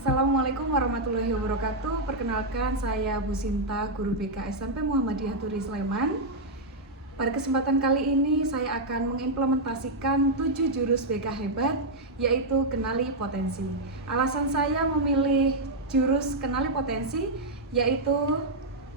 Assalamualaikum warahmatullahi wabarakatuh. Perkenalkan, saya Bu Sinta, guru BK SMP Muhammadiyah Turi Sleman. Pada kesempatan kali ini saya akan mengimplementasikan 7 jurus BK hebat, yaitu kenali potensi. Alasan saya memilih jurus kenali potensi yaitu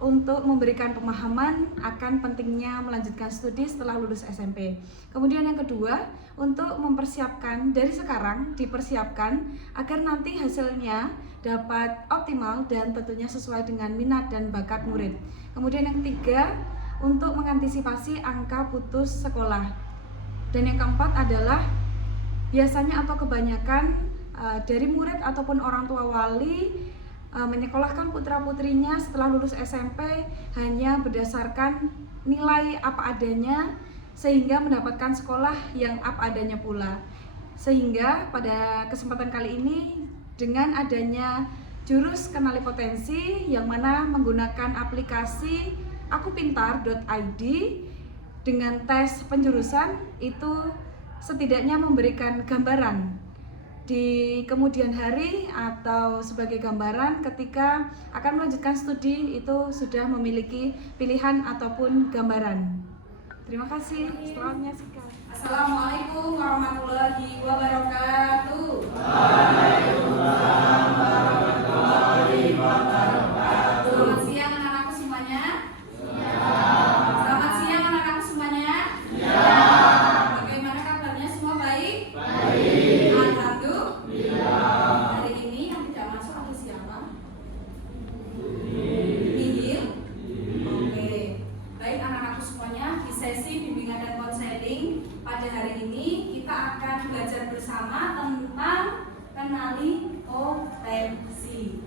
untuk memberikan pemahaman akan pentingnya melanjutkan studi setelah lulus SMP. Kemudian yang kedua, untuk mempersiapkan dari sekarang, dipersiapkan agar nanti hasilnya dapat optimal dan tentunya sesuai dengan minat dan bakat murid. Kemudian yang ketiga, untuk mengantisipasi angka putus sekolah. Dan yang keempat adalah biasanya atau kebanyakan dari murid ataupun orang tua wali menyekolahkan putra-putrinya setelah lulus SMP hanya berdasarkan nilai apa adanya, sehingga mendapatkan sekolah yang apa adanya pula. Sehingga pada kesempatan kali ini dengan adanya jurus kenali potensi yang mana menggunakan aplikasi akupintar.id dengan tes penjurusan itu setidaknya memberikan gambaran di kemudian hari atau sebagai gambaran ketika akan melanjutkan studi itu sudah memiliki pilihan ataupun gambaran. Terima kasih. Selamat menyaksikan. Assalamualaikum warahmatullahi wabarakatuh. Waalaikumsalam warahmatullahi wabarakatuh. Selamat siang anak-anakku semuanya. Selamat siang anak-anakku semuanya. Bagaimana kabarnya, semua baik? Baik. Alhamdulillah. Hari ini yang tidak masuk ada siapa? Nihil. Oke. Baik anak-anakku semuanya, di sesi bimbingan dan konseling pada hari ini kita akan belajar bersama tentang kenali potensi.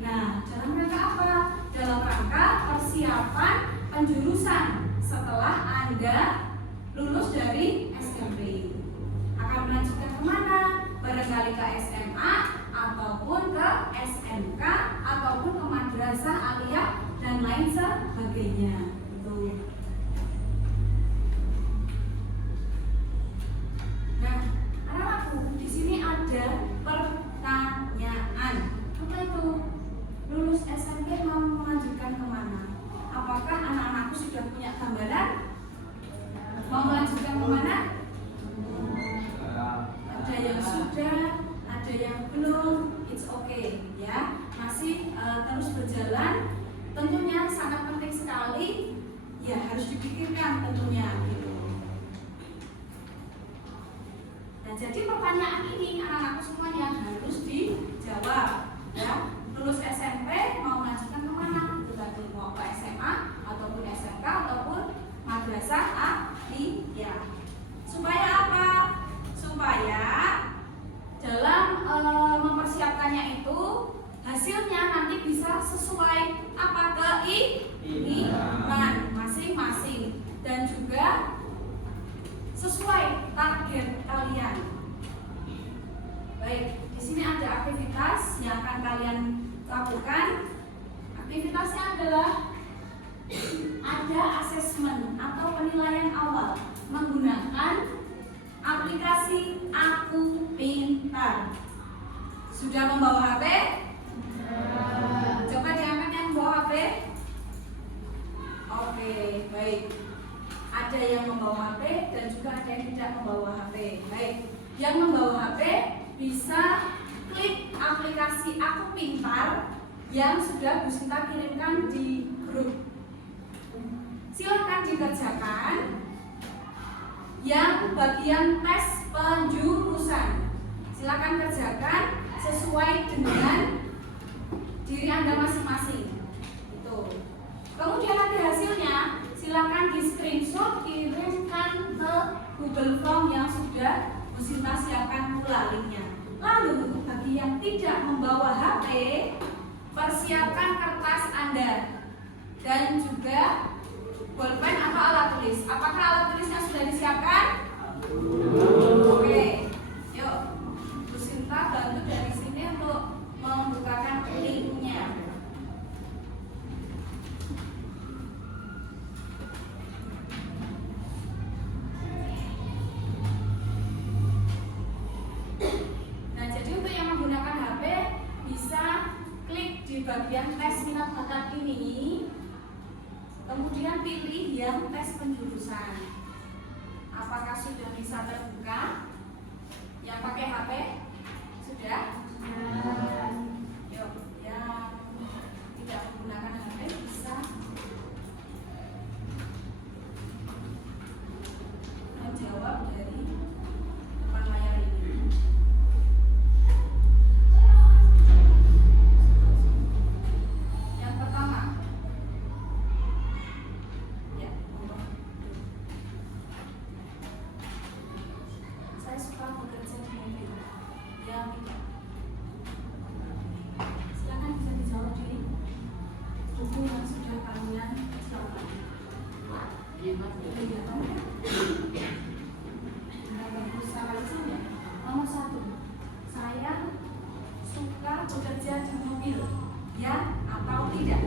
Nah, dalam rangka apa? Dalam rangka persiapan penjurusan setelah Anda lulus dari SMP. Akan melanjutkan kemana? Barangkali ke SMA, ataupun ke SMK, ataupun ke madrasah aliyah dan lain sebagainya. Nah, anak-anakku, di sini ada pertanyaan. Apa itu? Lulus SMP mau melanjutkan kemana? Apakah anak-anakku sudah punya gambaran? Mau melanjutkan kemana? Ada yang sudah, ada yang belum. It's okay, ya. Masih terus berjalan. Tentunya sangat penting sekali. Ya, harus dipikirkan tentunya. Gitu. Nah, jadi pertanyaan ini anak-anakku semuanya harus dijawab. Ya, lulus SMP mau melanjutkan kemana? Berarti mau ke SMA ataupun SMK ataupun madrasah aliyah. Supaya apa? Supaya dalam mempersiapkannya itu hasilnya nanti bisa sesuai apa keinginan masing-masing dan juga sesuai target kalian. Baik, di sini ada aktivitas yang akan kalian lakukan. Aktivitasnya adalah ada asesmen atau penilaian awal menggunakan aplikasi Aku Pintar. Sudah membawa HP? Coba diangkat yang membawa HP. Oke, baik. Ada yang membawa HP dan juga ada yang tidak membawa HP. Baik, yang membawa HP bisa klik aplikasi Aku Pintar yang sudah Bu Sinta kirimkan di grup. Silakan dikerjakan yang bagian tes penjurusan. Silakan kerjakan sesuai dengan diri Anda masing-masing. Itu. Kemudian nanti hasilnya silakan di screenshot, kirimkan ke Google Form yang sudah Bu Sinta siapkan pula linknya. Lalu bagi yang tidak membawa HP, persiapkan kertas Anda dan juga bolpen atau alat tulis. Apakah alat tulisnya sudah disiapkan? Oke, yuk Bu Sinta bantu dari sini untuk membukakan linknya. Nah, jadi untuk yang menggunakan HP di bagian tes minat bakat ini, kemudian pilih yang tes penjurusan. Apakah sudah bisa terbuka? Yang pakai HP? Sudah? Yuk, yang tidak menggunakan HP bisa menjawab dari depan layar ini. Yang pertama, ya, saya suka bekerja di mobil. Ya, tidak. Silakan bisa dijawab di buku yang sudah kalian siapkan. Nomor 1, saya suka bekerja di mobil. Ya atau tidak?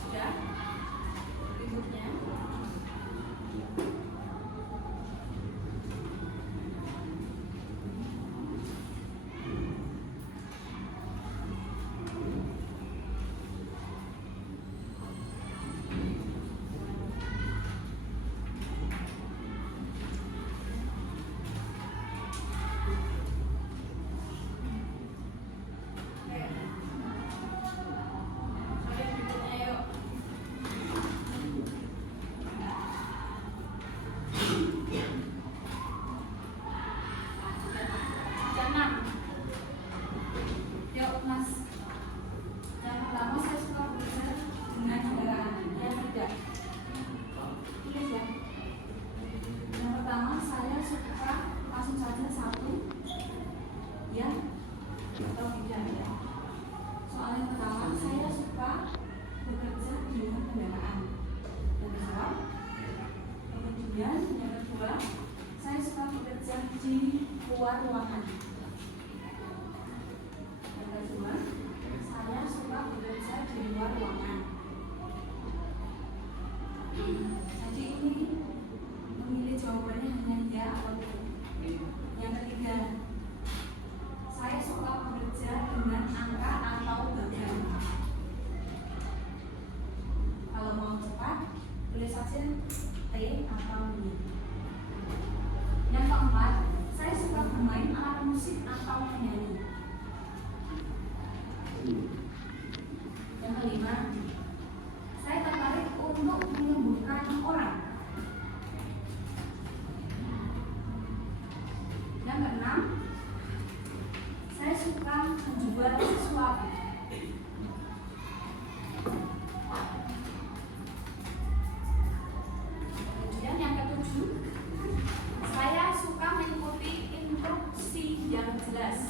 Sudah? Berikutnya. Oke. Oke, berikutnya yuk. Jangan. Yuk, Mas. Yang pertama, saya suka bekerja dengan kendaraan. Yang tidak. Tulis ya. Yang pertama, saya suka langsung saja 1. Ya atau tidak ya. Soal yang pertama, saya suka bekerja dengan kendaraan. Yang kedua, saya suka bekerja di luar ruangan. Yang kedua, saya suka bekerja di luar ruangan. Jadi ini memilih jawabannya hanya ya atau tidak. Yang ketiga, saya suka bekerja dengan angka atau bagian. Kalau mau cepat, tulis saja T atau I. Yang keempat, saya suka bermain alat musik atau menyanyi. Yang kelima, saya tertarik untuk menyembuhkan orang. Yang keenam, saya suka menjual sesuatu. Kemudian yang ketujuh, saya suka mengikuti instruksi yang jelas.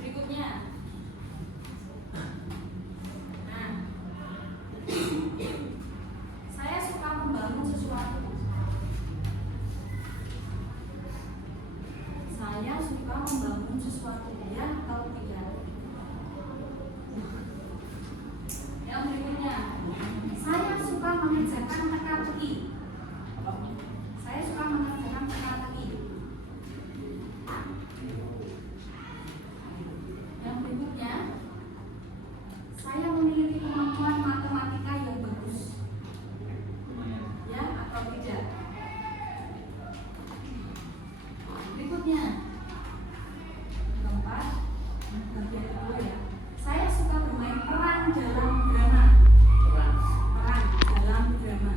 Berikutnya. Nah, saya suka membangun sesuatu. Saya suka membangun sesuatu, ya atau tidak? Yang berikutnya, saya suka mengerjakan teka-teki. Saya suka mengerjakan teka-teki. Yang berikutnya, saya memiliki kemampuan matematika yang bagus. Ya atau tidak? Berikutnya, keempat, bagian kedua ya. Saya suka bermain peran dalam drama. Peran dalam drama.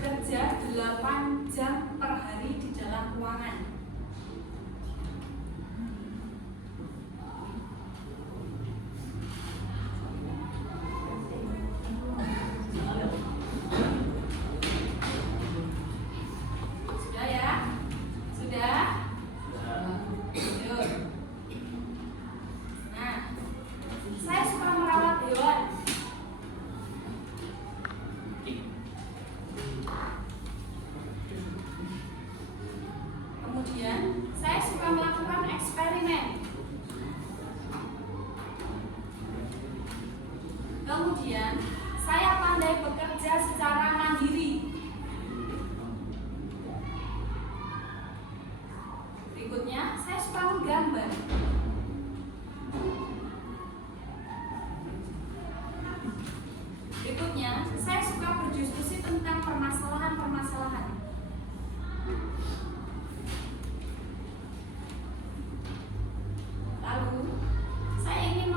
bekerja 8 jam per hari di dalam ruangan. Sudah ya? Sudah? Yuk. Nah, saya suka merawat hewan. Kemudian, saya suka melakukan eksperimen. Kemudian, saya pandai bekerja secara mandiri. Berikutnya, saya suka menggambar. Berikutnya, saya suka berdiskusi tentang permasalahan-permasalahan. Lalu, saya ingin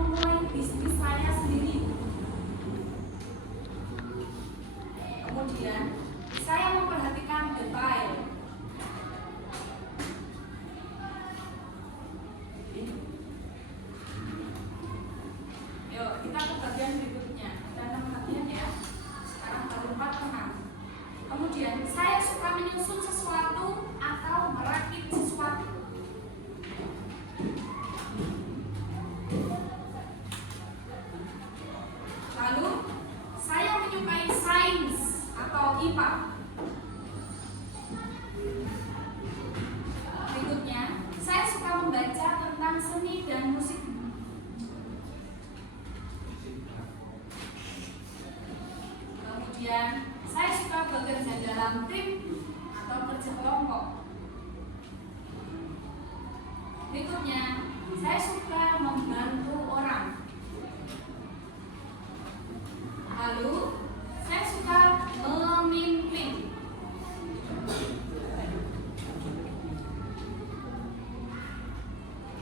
memulai bisnis saya sendiri. Kemudian, saya memperhatikan detail. Yuk, kita ke bagian berikutnya. Ada 6 bagian ya. Sekarang baru 4 ke 6. Kemudian, saya suka menyusun sesuatu atau merakit sesuatu. Lalu, saya menyukai sains atau IPA. Berikutnya, saya suka membaca tentang seni dan musik. Kemudian, saya suka bekerja dalam tim atau kerja kelompok. Berikutnya, saya suka membantu orang. Lalu, saya suka memimpin.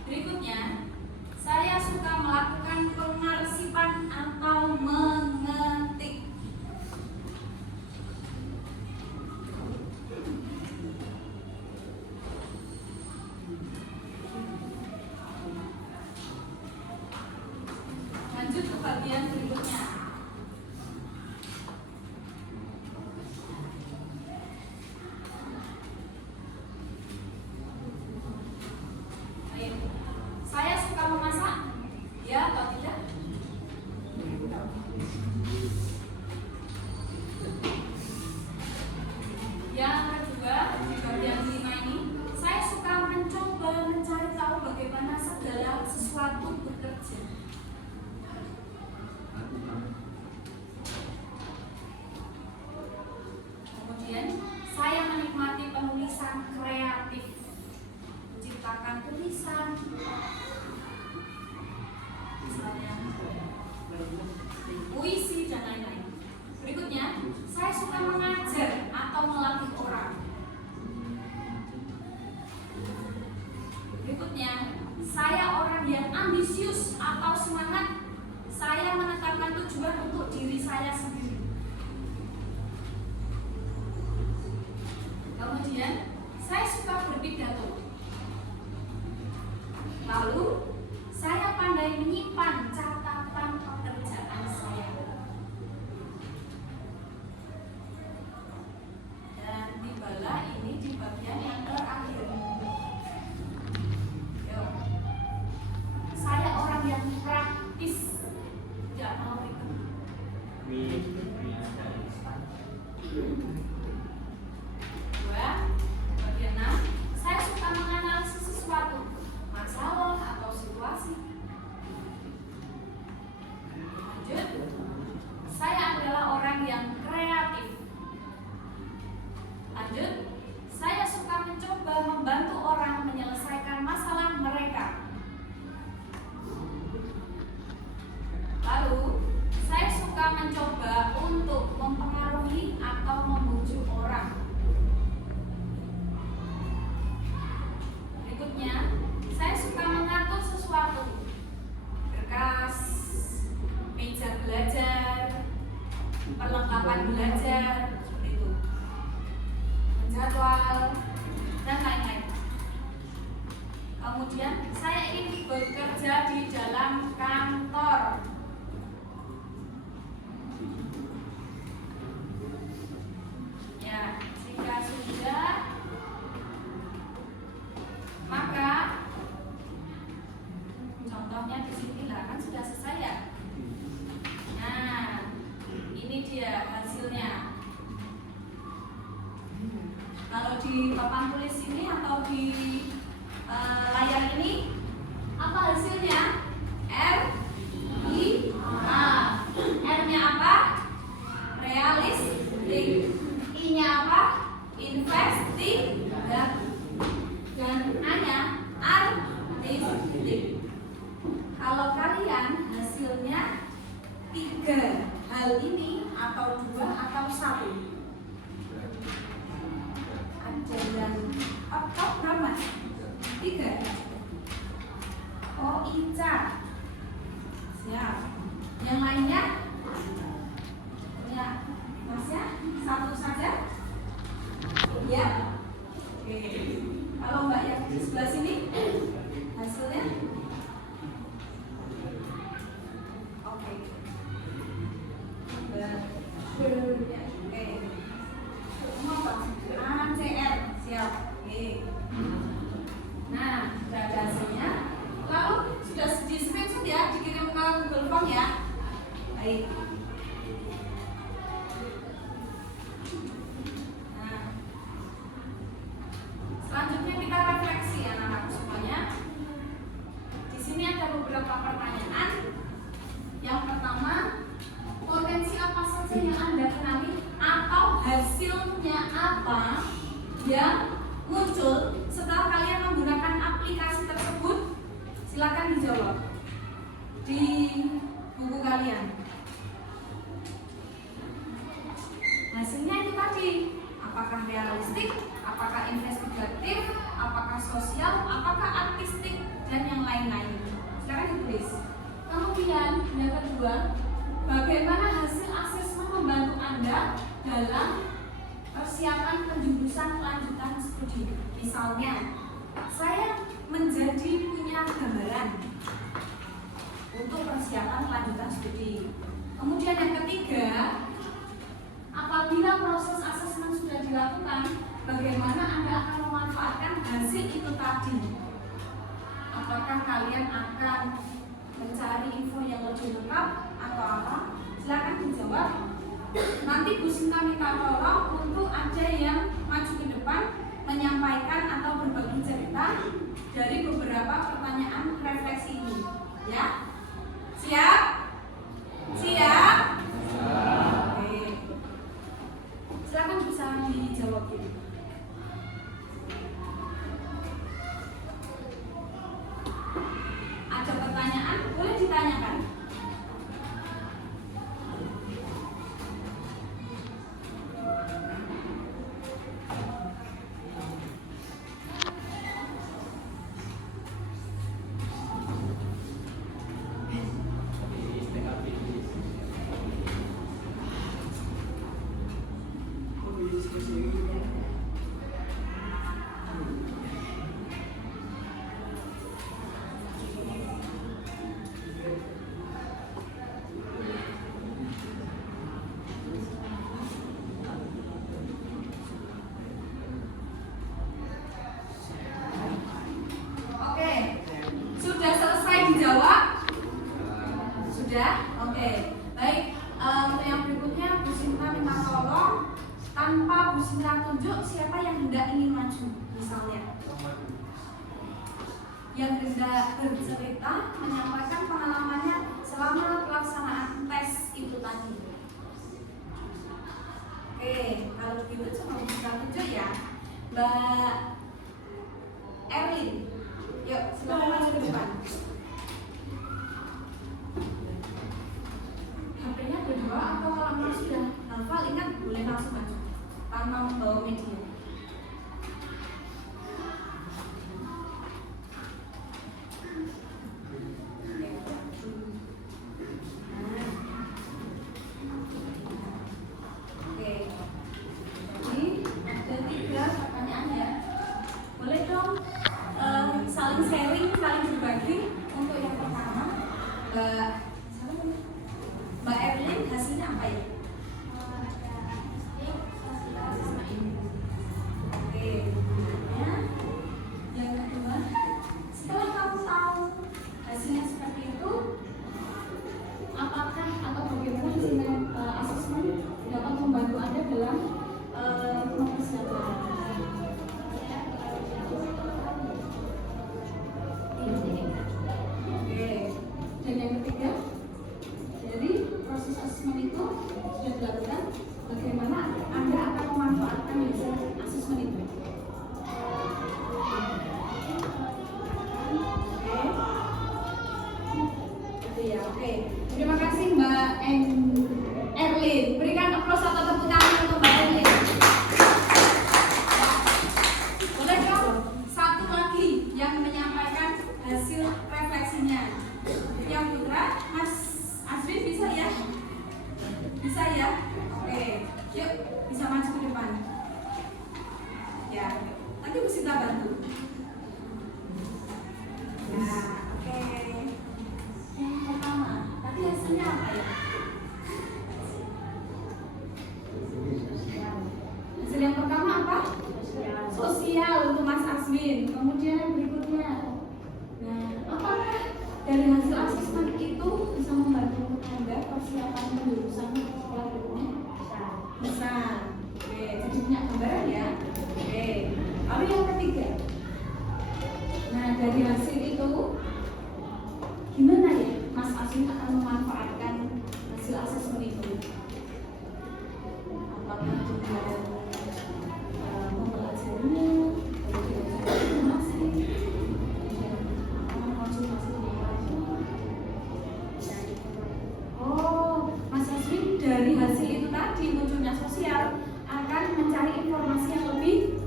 Berikutnya, saya suka melakukan pengarsipan atau mengetik. Lanjut ke bagian berikutnya. Baik. Saya suka memasak. Ya atau tidak? Yang kedua, di bagian 5 ini, saya suka mencoba mencari tahu bagaimana segala sesuatu bekerja. Kemudian, saya menikmati penulisan kreatif, menciptakan tulisan, misalnya puisi dan lain-lain. Berikutnya, saya suka mengajar atau melatih orang. Berikutnya, saya orang yang ambisius atau semangat. Saya menetapkan tujuan untuk diri saya sendiri. Kemudian, saya suka berpidato. Lalu, saya pandai menyimpan catatan pekerjaan saya. Dan tibalah ini di bagian yang terakhir. Yuk. Saya orang yang praktis, tidak mau ribet. Dua, kemudian saya ingin bekerja di dalam kantor. Ya, jika sudah, maka contohnya di sini lah, kan sudah selesai ya. Nah, ini dia hasilnya. Kalau di papan tulis ini atau di layar ini, apa hasilnya? R I A. R-nya apa? Realistik. I-nya apa? Investigatif. Dan A-nya artistik. Kalau kalian hasilnya 3 hal ini atau 2 atau 1, ada yang apa berapa? 3. Oh, Ica. Siap. Yang lainnya? Ya, Masnya 1 saja? Ya. Oke. Kalau Mbak yang di sebelah sini, hasilnya? Oke. Oke. Semua apa? ACR. Siap. Oke. Nah, sudah ada hasilnya. Lalu sudah di screenshot ya, dikirim ke Google Form ya. Baik. Nah, selanjutnya kita refleksi anak-anak semuanya. Di sini ada beberapa pertanyaan. Yang pertama, potensi apa saja yang Anda kenali atau hasilnya apa yang muncul setelah kalian menggunakan aplikasi tersebut? Silakan dijawab di buku kalian. Hasilnya itu tadi, apakah realistik, apakah investigatif, apakah sosial, apakah artistik, dan yang lain-lain. Sekarang ditulis. Kemudian yang kedua, bagaimana hasil asesmen membantu Anda dalam persiapan penjurusan lanjutan studi. Misalnya, saya menjadi punya gambaran untuk persiapan lanjutan studi. Kemudian yang ketiga, apabila proses asesmen sudah dilakukan, bagaimana Anda akan memanfaatkan hasil itu tadi? Apakah kalian akan mencari info yang lebih lengkap atau apa? Silakan dijawab. Nanti Bu Sinta minta tolong untuk ada yang maju ke depan menyampaikan atau berbagi cerita dari beberapa pertanyaan refleksi ini. Ya? Siap? Siap? Oke. Silakan bisa dijawab dulu. Ada pertanyaan? Boleh ditanyakan. Yang hendak bercerita menyampaikan pengalamannya selama pelaksanaan tes itu tadi. Oke, kalau begitu cuma bisa tunjuk ya, Mbak Erlin. Yuk, silakan maju ke depan. HP-nya berdua atau kalau mau sudah hafal, ingat boleh langsung maju tanpa membawa media. Saling sharing Nanti Bu Sinta bantu. Nah, oke. Yang pertama, tadi hasilnya apa ya? Hasil yang pertama apa? Sosial untuk Mas Asmin. Kemudian yang berikutnya. Nah, apakah dari hasil asesmen itu bisa membantu Anda persiapan penjurusan sekolah berikutnya? Bisa. Oke, jadi punya gambaran ya. Oke. Lalu yang ketiga. Nah, dari hasil itu gimana ya Mas Asmin akan memanfaatkan hasil asesmen itu? Apakah dengan mempelajarinya, informasi, konsultasi dengan oh, Mas Asmin dari hasil itu tadi munculnya sosial akan mencari informasi yang lebih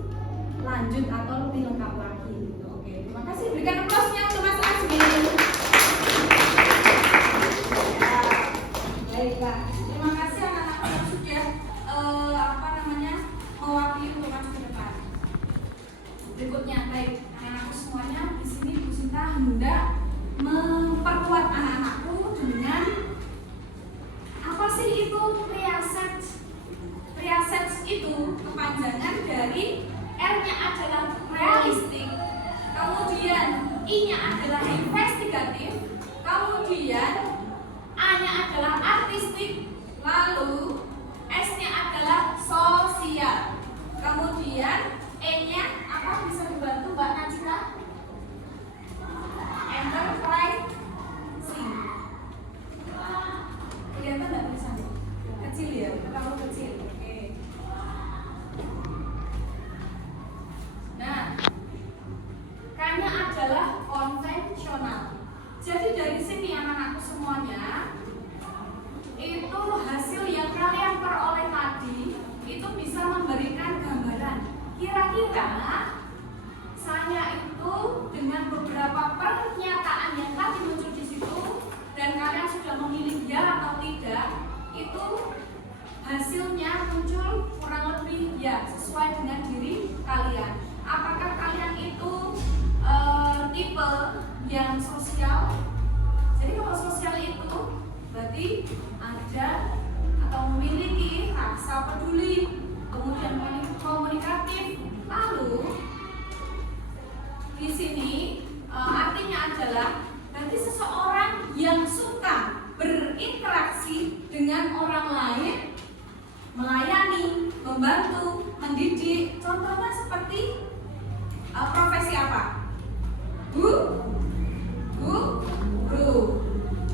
lanjut atau lebih lengkap lagi. Oke, terima kasih. Berikan aplausnya untuk Mas Asmin. Ya, baiklah. Terima kasih anak-anak yang sudah mewakili untuk maju ke depan. Berikutnya, baik anak-anakku semuanya, di sini Bu Sinta hendak memperkuat anak-anakku dengan apa sih itu research? Research itu kepanjangan dari R-nya adalah realistik, kemudian I-nya adalah investigatif, kemudian A-nya adalah artistik, lalu S-nya adalah sosial, kemudian E-nya apa bisa dibantu Mbak Najita? Enterprising. Kelihatan nggak tulisannya? Kecil ya, terlalu kecil. Oke. Nah, K-nya adalah konvensional. Jadi dari sini anak-anakku semuanya, itu hasil yang kalian peroleh tadi itu bisa memberikan gambaran. Kira-kira saya itu dengan beberapa pernyataan yang tadi muncul di situ dan kalian sudah memilih ya atau tidak, itu hasilnya muncul kurang lebih ya sesuai dengan diri kalian. Apakah kalian itu tipe yang sosial? Jadi kalau sosial itu berarti ada atau memiliki rasa peduli, kemudian komunikatif. Lalu di sini artinya adalah berarti seseorang yang suka berinteraksi dengan orang lain, melayani, membantu, mendidik. Contohnya seperti profesi apa? Guru.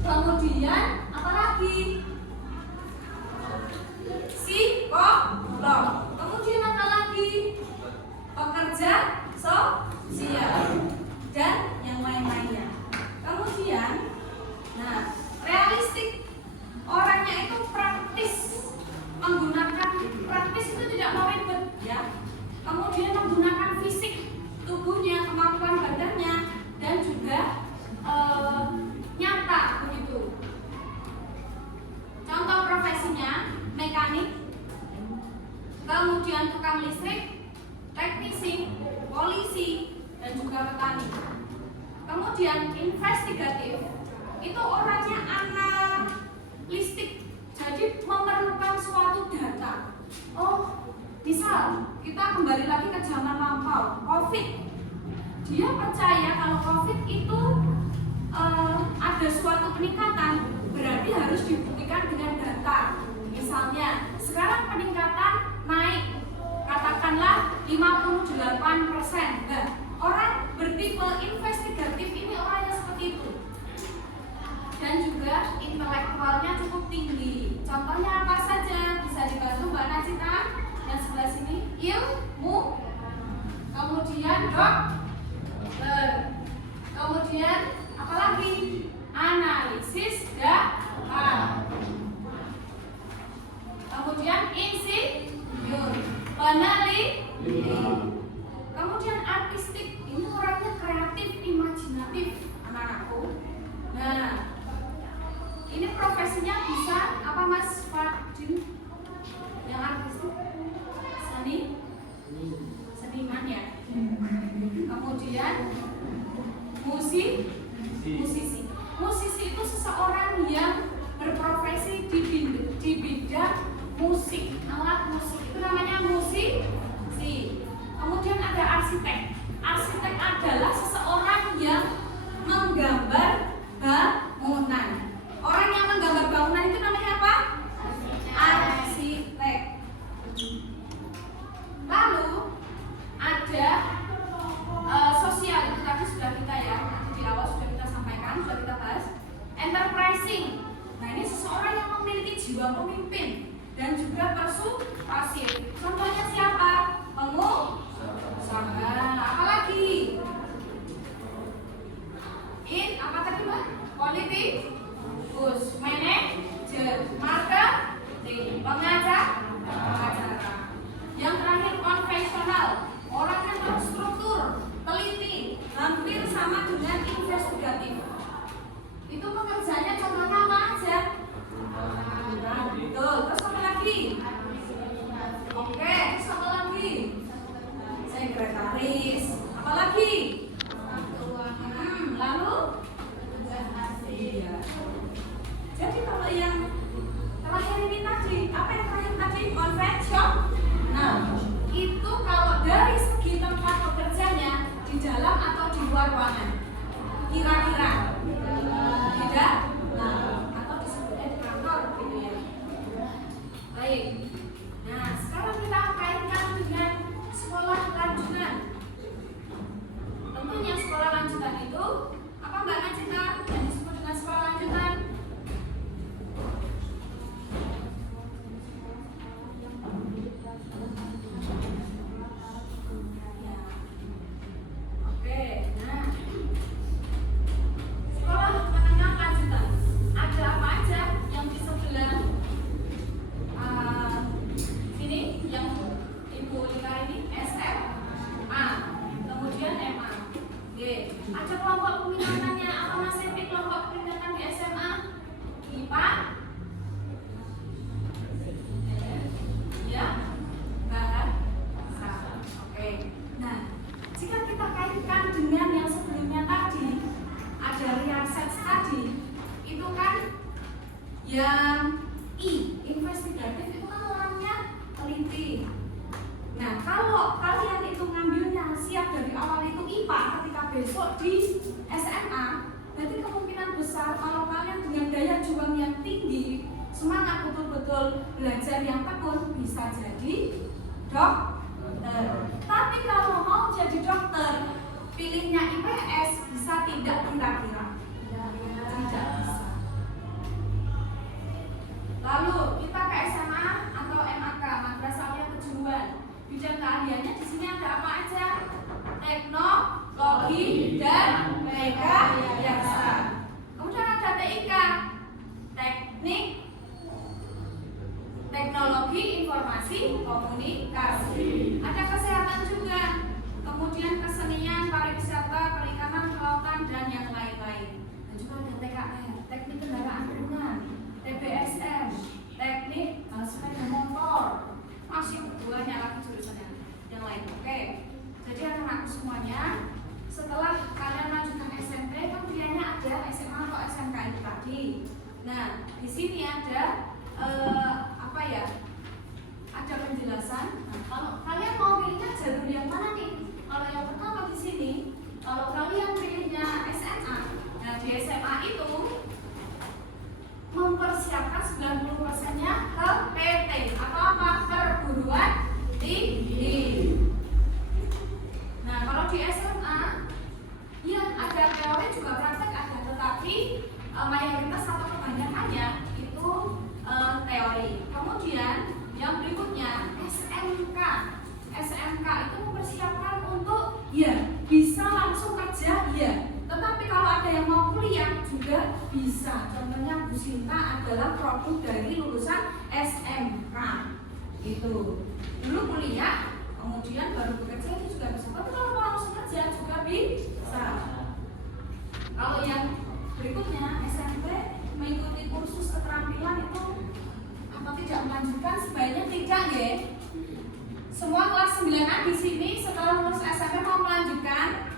Kemudian apa lagi? Psikolog. Kemudian apa lagi? Pekerja sosial dan yang lain-lainnya. Kemudian, nah, realistik, orangnya itu praktis, menggunakan praktis itu tidak mau ribet, ya. Kemudian menggunakan fisik tubuhnya, kemampuan badannya, dan juga nyata begitu. Contoh profesinya mekanik, kemudian tukang listrik, teknisi, polisi, dan juga petani. Kemudian investigatif itu orangnya analistik, jadi memerlukan suatu data. Oh, misal kita kembali lagi ke zaman lampau, COVID. Dia percaya kalau COVID itu ada suatu peningkatan, berarti harus dibuktikan dengan data. Misalnya sekarang peningkatan naik, katakanlah 58%. Nah, orang bertipe investigatif ini orangnya seperti itu. Dan juga intelektualnya cukup tinggi. Contohnya apa saja? Bisa dibantu Mbak Najita yang sebelah sini. Ilmu, kemudian dokter, kemudian apalagi? Analisis data, kemudian insinyur, peneliti, kemudian artistik. Ini orangnya kreatif, imajinatif, anak-anakku. Nah, ini profesinya bisa apa Mas Fadil? Yang artistik, seniman ya. musisi. Musisi itu seseorang yang berprofesi di bidang musik, alat musik. Itu namanya musisi. Kemudian ada arsitek. Arsitek adalah seseorang yang menggambar bangunan. Orang yang menggambar bangunan itu namanya apa? Arsitek. Lalu ada sosial, itu tadi sudah kita ya, di awal sudah kita sampaikan, sudah kita bahas. Enterprising. Nah, ini seseorang yang memiliki jiwa pemimpin dan juga persuasif. Contohnya siapa? Pengusaha. Apalagi? Apa tadi Mbak? Politikus, manajer, marketing, pengacara. Yang terakhir konvensional, orang yang terstruktur, teliti, hampir sama dengan investigatif. Itu pekerjaannya contohnya apa aja? Betul. Terus apa lagi? Oke, terus apa lagi? Sekretaris. Apa lagi? Lalu? Iya. Jadi kalau yang terakhir ini tadi, apa yang terakhir tadi? Konvensional. Nah, itu kalau dari segi tempat bekerjanya di dalam atau di luar ruangan, kira-kira tidak? Nah, atau disebutnya di kantor gitu ya. Baik. Nah, sekarang kita kaitkan dengan sekolah lanjutan. Tentunya sekolah lanjutan itu apa Mbak Najita yang disebut dengan sekolah lanjutan? Oke, nah sekolah menengah lanjutan ada apa aja yang di sebelah sini yang Ibu Lika ini SMA, kemudian MA. Oke, ada kelompok peminatannya apa Mas Epi kelompok peminatan di SMA? IPA? Ya, bahasa. Oke. Nah, jika kita kaitkan dengan yang sebelumnya tadi, ada riset tadi, itu kan yang investigatif itu kan orangnya teliti. Nah, kalau kalian itu ngambilnya siap dari awal itu IPA, ketika besok di SMA, berarti kemungkinan besar kalau kalian dengan daya juang yang tinggi, semangat betul-betul belajar yang tekun, bisa jadi dokter. Tapi kalau mau jadi dokter, pilihnya IPS, bisa tidak kira-kira? Tidak bisa. Lalu kita ke SMA atau MAK, Madrasah Aliyah Kejuruan. Bidang keahliannya di sini ada apa aja? Teknologi dan rekayasa. Kemudian ada TIK, teknik, teknologi informasi komunikasi. Ada kesehatan juga. Kemudian kesenian, pariwisata, perikanan, kelautan dan yang lain-lain. Dan juga ada TKR, teknik kendaraan ringan, TBSM, teknik sepeda motor. Masih banyak lagi jurusan yang lain. Oke. Jadi anak-anakku semuanya, setelah kalian lanjutkan SMP, kan pilihannya ada SMA atau SMK itu tadi. Nah, di sini ada apa ya? Ada penjelasan. Nah, kalau kalian mau pilihnya jalur yang mana nih? Kalau yang pertama di sini, kalau kalian pilihnya SMA, nah di SMA itu mempersiapkan 90%-nya ke PT atau apa? Perguruan tinggi. Nah, kalau di SMA ya ada teori juga praktek ada, tetapi mayoritas atau kebanyakannya itu teori. Kemudian yang berikutnya SMK. SMK itu mempersiapkan untuk ya bisa langsung kerja ya. Tetapi kalau ada yang mau kuliah juga bisa. Contohnya Bu Sinta adalah produk dari lulusan SMK. Itu. Dulu kuliah, kemudian baru bekerja itu juga bisa. Tapi kalau mau langsung kerja juga bisa. Kalau yang berikutnya SMP mengikuti kursus keterampilan itu apa tidak melanjutkan? Sebaiknya tidak ya. Semua kelas 9A di sini setelah lulus SMP mau melanjutkan?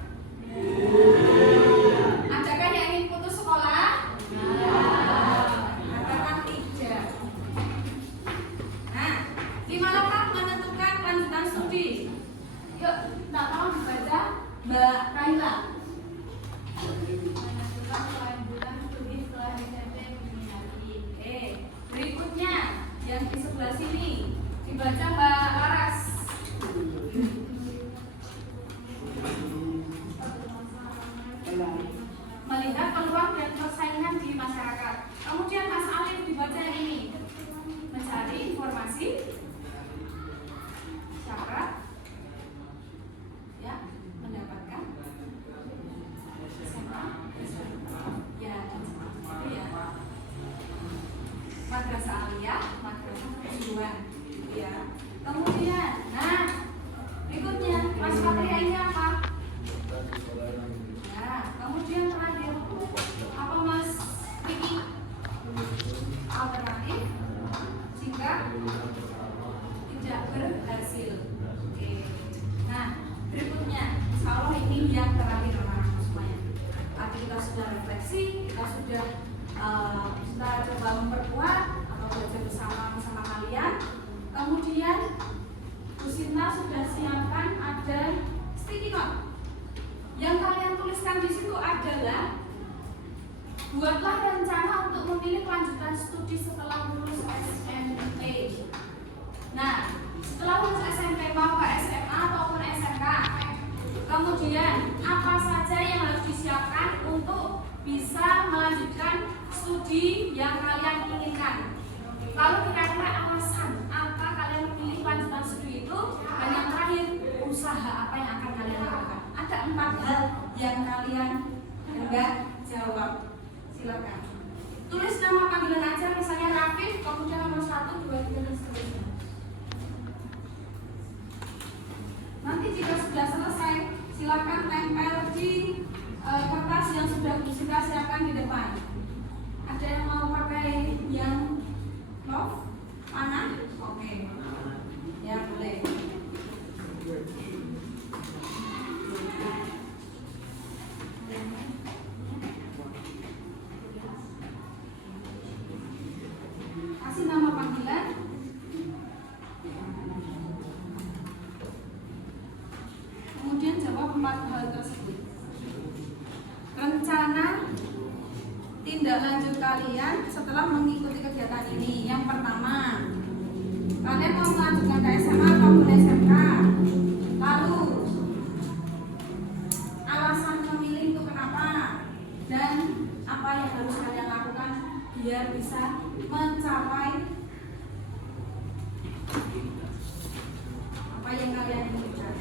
yang terakhir anak-anakku semuanya. Tadi kita sudah refleksi, kita sudah coba memperkuat atau belajar bersama kalian. Kemudian Bu Sinta sudah siapkan ada sticky note. Yang kalian tuliskan di situ adalah buatlah rencana untuk memilih kelanjutan studi setelah lulus SMP. Nah, setelah lulus SMP mau ke SMA ataupun SMK, kemudian apa saja yang harus disiapkan untuk bisa melanjutkan studi yang kalian inginkan. Lalu kira-kira alasan apa kalian memilih kelanjutan studi itu, dan yang terakhir usaha apa yang akan kalian lakukan. Ada 4 hal yang kalian hendak jawab. Silakan. Tulis nama panggilan aja, misalnya Rafif, kemudian nomor 1, 2, 3 dan seterusnya. Nanti jika sudah selesai, silakan tempel di kertas yang sudah Bu Sinta siapkan di depan. Ada yang mau pakai yang love? Mana? Oke. Ya, boleh. Kasih nama panggilan. Kemudian jawab 4 hal tersebut. Rencana tindak lanjut kalian setelah mengikuti kegiatan ini. Yang pertama, kalian mau melanjutkan ke SMA ataupun SMK. Lalu, alasan memilih itu kenapa, dan apa yang harus kalian lakukan biar bisa mencapai apa yang kalian inginkan.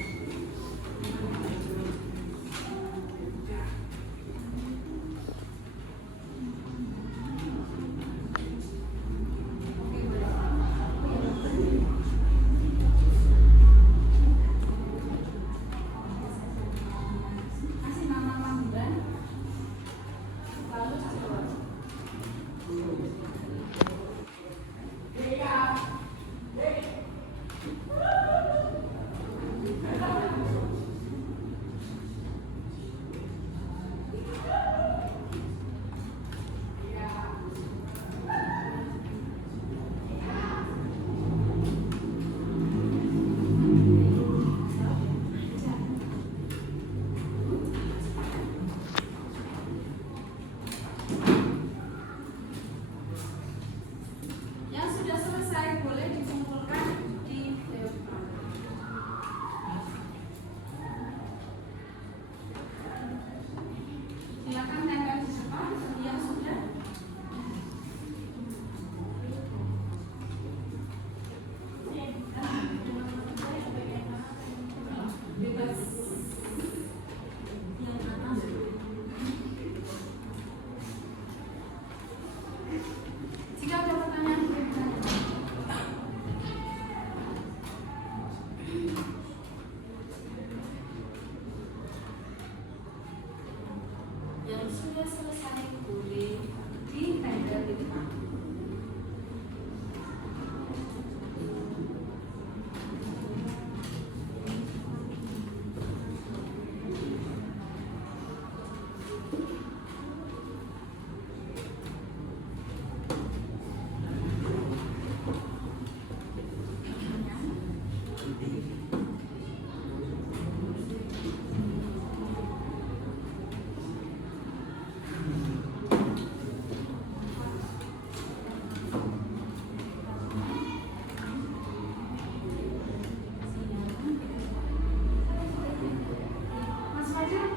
Kasih nama panggilan, lalu jawab. Yang sudah selesai boleh dikumpulkan di depan. Silakan tempel di depan yang sudah. Bebas. Yang atas. Jika ada pertanyaan, berikan. Yang sudah selesai boleh ditempel di depan. Mas Fajar,